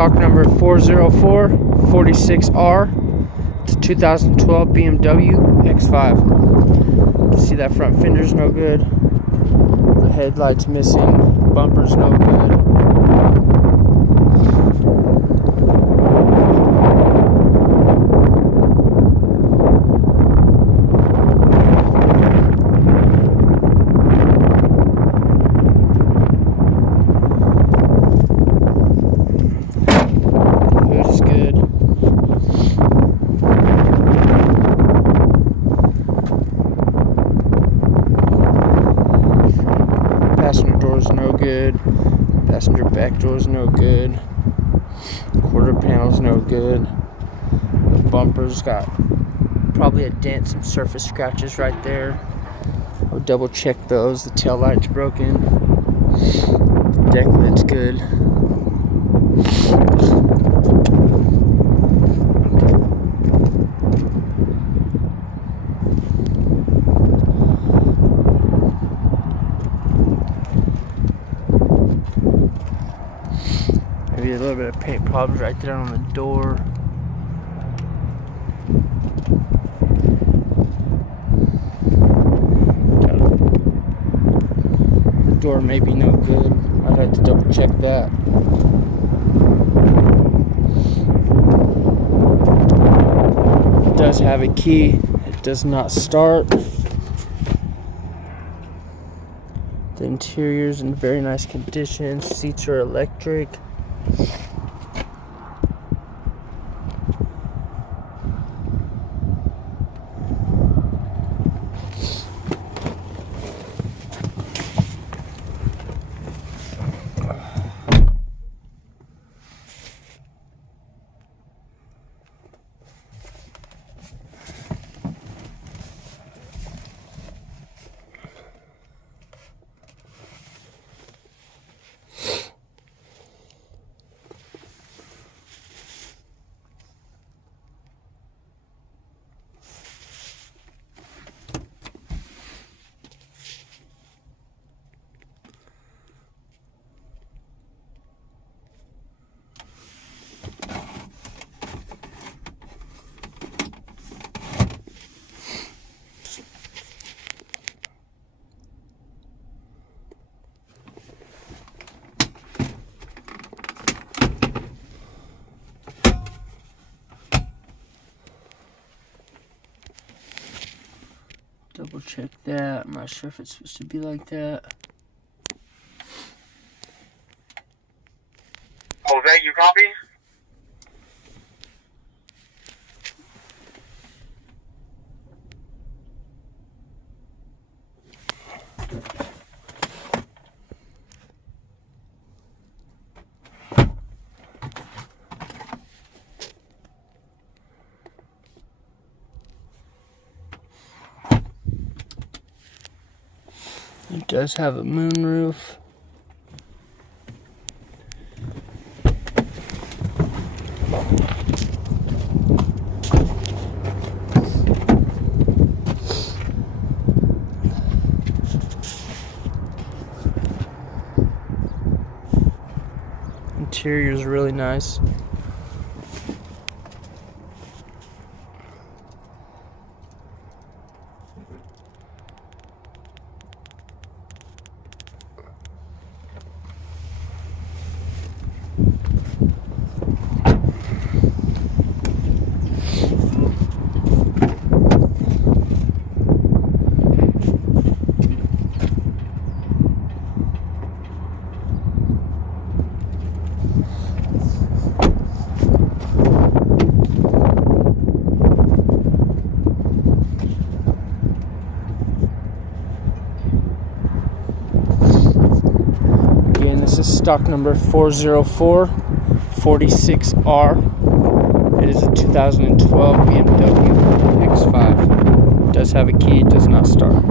stock number 40446R. It's a 2012 BMW X5. You can see that front fender's no good. The headlight's missing. Bumper's no good. Passenger door's no good. Passenger back door's no good. Quarter panel's no good. The bumper's got probably a dent, some surface scratches right there. I'll double check those. The tail light's broken. Deck lid's good. Maybe a little bit of paint problems right there on the door. The door may be no good. I'd have to double check that. It does have a key. It does not start. The interior's in very nice condition. Seats are electric. Double check that. I'm not sure if it's supposed to be like that. Jose, you copy? It does have a moonroof. Interior is really nice. This is stock number 40446R. It is a 2012 BMW X5. It does have a key, it does not start.